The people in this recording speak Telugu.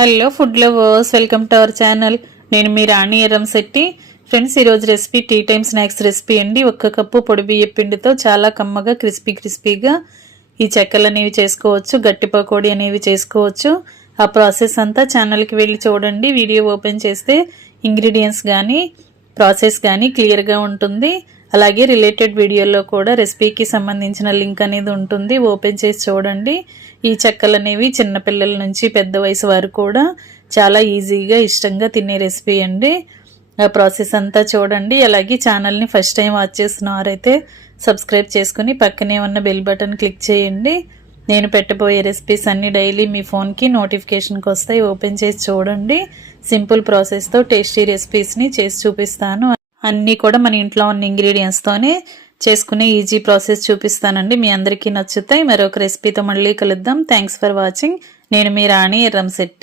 Hello food lovers, welcome to our channel. నేను మీ రాణి ఎర్రంశెట్టి. ఫ్రెండ్స్, ఈరోజు recipe tea time snacks recipe అండి. 1 కప్పు పొడి బియ్య పిండితో చాలా కమ్మగా క్రిస్పీగా ఈ చెక్కలు అనేవి చేసుకోవచ్చు, గట్టి పకోడీ అనేవి చేసుకోవచ్చు. ఆ ప్రాసెస్ అంతా ఛానల్కి వెళ్ళి చూడండి. వీడియో ఓపెన్ చేస్తే ఇంగ్రీడియంట్స్ కానీ ప్రాసెస్ కానీ క్లియర్గా ఉంటుంది. అలాగే రిలేటెడ్ వీడియోలో కూడా రెసిపీకి సంబంధించిన లింక్ అనేది ఉంటుంది, ఓపెన్ చేసి చూడండి. ఈ చెక్కలు అనేవి చిన్నపిల్లల నుంచి పెద్ద వయసు వారు కూడా చాలా ఈజీగా ఇష్టంగా తినే రెసిపీ అండి. ఆ ప్రాసెస్ అంతా చూడండి. అలాగే ఛానల్ని ఫస్ట్ టైం వాచ్ చేస్తున్నవారైతే సబ్స్క్రైబ్ చేసుకుని పక్కనే ఉన్న బెల్ బటన్ క్లిక్ చేయండి. నేను పెట్టబోయే రెసిపీస్ అన్ని డైలీ మీ ఫోన్కి నోటిఫికేషన్కి వస్తాయి, ఓపెన్ చేసి చూడండి. సింపుల్ ప్రాసెస్తో టేస్టీ రెసిపీస్ని చేసి చూపిస్తాను. అన్నీ కూడా మన ఇంట్లో ఉన్న ఇంగ్రీడియంట్స్తోనే చేసుకునే ఈజీ ప్రాసెస్ చూపిస్తానండి. మీ అందరికీ నచ్చుతాయి. మరొక రెసిపీతో మళ్ళీ కలుద్దాం. Thanks for watching. నేను మీ రాణి ఎర్రంశెట్టి.